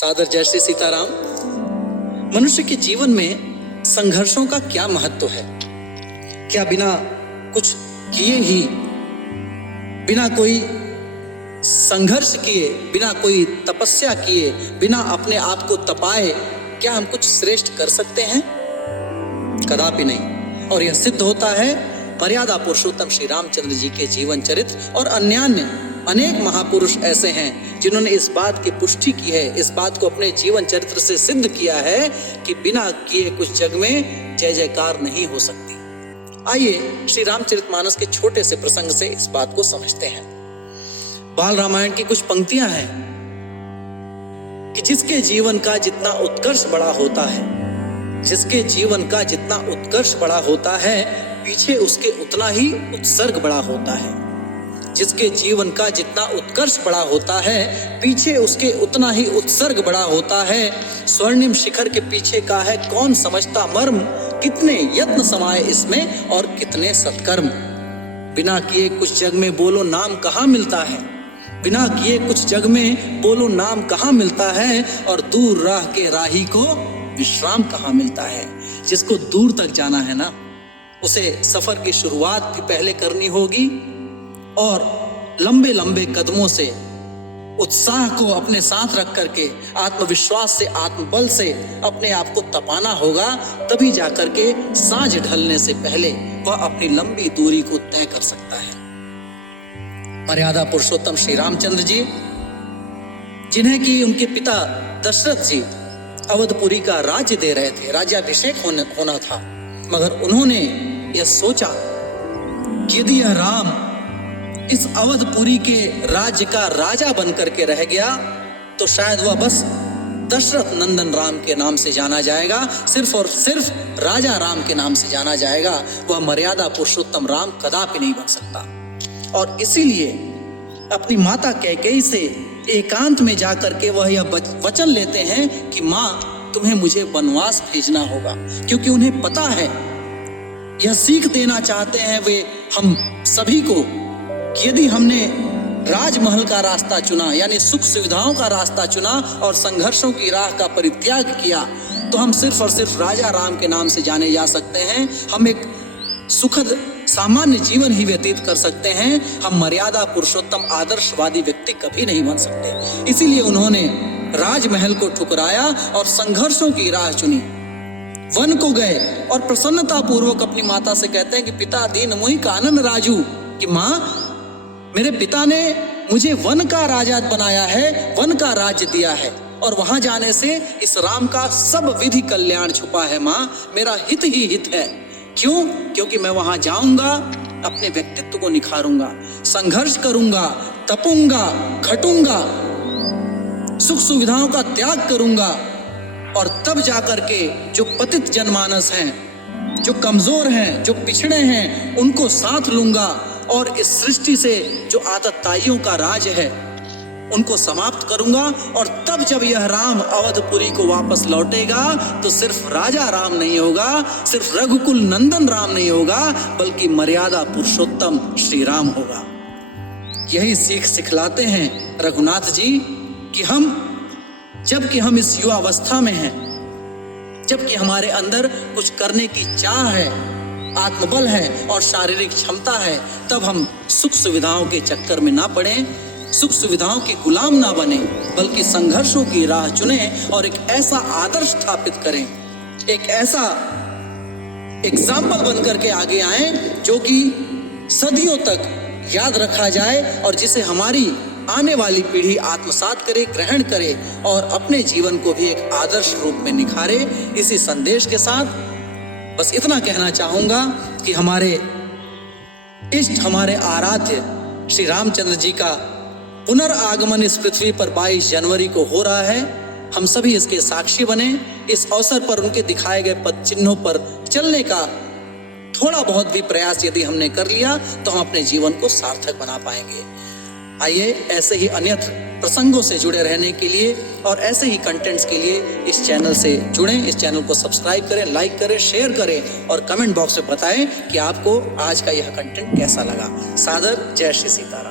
सादर जय श्री सीताराम। मनुष्य के जीवन में संघर्षों का क्या महत्व है? क्या बिना कुछ किए ही, बिना कोई संघर्ष किए, बिना कोई तपस्या किए, बिना अपने आप को तपाए, क्या हम कुछ श्रेष्ठ कर सकते हैं? कदापि नहीं। और यह सिद्ध होता है मर्यादा पुरुषोत्तम श्री रामचंद्र जी के जीवन चरित्र और अन्य अनेक महापुरुष ऐसे हैं जिन्होंने इस बात की पुष्टि की है, इस बात को अपने जीवन चरित्र से सिद्ध किया है कि बिना किए कुछ जग में जय जयकार नहीं हो सकती। आइए श्री रामचरितमानस के छोटे से प्रसंग से इस बात को समझते हैं। बाल रामायण की कुछ पंक्तियां हैं कि जिसके जीवन का जितना उत्कर्ष बड़ा होता है, जिसके जीवन का जितना उत्कर्ष बड़ा होता है, पीछे उसके उतना ही उत्सर्ग बड़ा होता है। जिसके जीवन का जितना उत्कर्ष बड़ा होता है, पीछे उसके उतना ही उत्सर्ग बड़ा होता है। स्वर्णिम शिखर के पीछे का है कौन समझता मर्म, कितने यत्न समाये इसमें और कितने सत्कर्म। बिना किए कुछ जग में बोलो नाम कहाँ मिलता है, बिना किए कुछ जग में बोलो नाम कहाँ मिलता है, और दूर राह के राही को विश्राम कहाँ मिलता है। जिसको दूर तक जाना है ना, उसे सफर की शुरुआत भी पहले करनी होगी और लंबे लंबे कदमों से उत्साह को अपने साथ रख करके, आत्मविश्वास से, आत्मबल से अपने आप को तपाना होगा। तभी जाकर के सांझ ढलने से पहले वह अपनी लंबी दूरी को तय कर सकता है। मर्यादा पुरुषोत्तम श्री रामचंद्र जी, जिन्हें कि उनके पिता दशरथ जी अवधपुरी का राज्य दे रहे थे, राज्याभिषेक होना था, मगर उन्होंने यह सोचा कि यदि यह राम इस अवधपुरी के राज्य का राजा बनकर के रह गया तो शायद वह बस दशरथ नंदन राम के नाम से जाना जाएगा, सिर्फ और सिर्फ राजा राम के नाम से जाना जाएगा। वह मर्यादा पुरुषोत्तम राम कदापि नहीं बन सकता। और इसीलिए अपनी माता कैकेयी से एकांत में जाकर के वह यह वचन लेते हैं कि माँ, तुम्हें मुझे वनवास भेजना होगा, क्योंकि उन्हें पता है, यह सीख देना चाहते हैं वे हम सभी को कि यदि हमने राजमहल का रास्ता चुना, यानी सुख सुविधाओं का रास्ता चुना और संघर्षों की राह का परित्याग किया, तो हम सिर्फ और सिर्फ राजा राम के नाम से जाने जा सकते हैं। हम एक सुखद सामान्य जीवन ही व्यतीत कर सकते हैं। हम मर्यादा पुरुषोत्तम आदर्शवादी व्यक्ति कभी नहीं बन सकते। इसीलिए उन्होंने राजमहल को ठुकराया और संघर्षों की राह चुनी। वन को गए और प्रसन्नता पूर्वक अपनी माता से कहते हैं कि पिता दीन मोहि कानन राजू, कि माँ, मेरे पिता ने मुझे वन का राजा बनाया है, वन का राज्य दिया है, और वहां जाने से इस राम का सब विधि कल्याण छुपा है। माँ, मेरा हित ही हित है। क्यों? क्योंकि मैं वहां जाऊंगा, अपने व्यक्तित्व को निखारूंगा, संघर्ष करूंगा, तपूंगा, खटूंगा, सुख सुविधाओं का त्याग करूंगा, और तब जाकर के जो पतित जनमानस हैं, जो कमजोर हैं, जो पिछड़े हैं, उनको साथ लूंगा, और इस सृष्टि से जो आतताइयों का राज है उनको समाप्त करूंगा। और तब जब यह राम अवधपुरी को वापस लौटेगा तो सिर्फ राजा राम नहीं होगा, सिर्फ रघुकुल नंदन राम नहीं होगा, बल्कि मर्यादा पुरुषोत्तम श्री राम होगा। यही सीख सिखलाते हैं रघुनाथ जी कि जबकि हम इस युवावस्था में हैं, जबकि हमारे अंदर कुछ करने की चाह है, आत्मबल है और शारीरिक क्षमता है, तब हम सुख सुविधाओं के चक्कर में ना पड़े, सुख सुविधाओं के गुलाम ना बने, बल्कि संघर्षों की राह चुने और एक ऐसा आदर्श स्थापित करें, एक ऐसा एग्जाम्पल बनकर के आगे आए जो कि सदियों तक याद रखा जाए और जिसे हमारी आने वाली पीढ़ी आत्मसात करे, ग्रहण करे और अपने जीवन को भी एक आदर्श रूप में निखारे। इसी संदेश के साथ बस इतना कहना चाहूंगा कि हमारे इष्ट, हमारे आराध्य श्री रामचंद्र जी का पुनर्आगमन इस पृथ्वी पर 22 जनवरी को हो रहा है। हम सभी इसके साक्षी बने। इस अवसर पर उनके दिखाए गए पद चिन्हों पर चलने का थोड़ा बहुत भी प्रयास यदि हमने कर लिया तो हम अपने जीवन को सार्थक बना पाएंगे। आइए ऐसे ही अन्यत्र प्रसंगों से जुड़े रहने के लिए और ऐसे ही कंटेंट्स के लिए इस चैनल से जुड़ें। इस चैनल को सब्सक्राइब करें, लाइक करें, शेयर करें और कमेंट बॉक्स में बताएं कि आपको आज का यह कंटेंट कैसा लगा। सादर जय श्री सीताराम।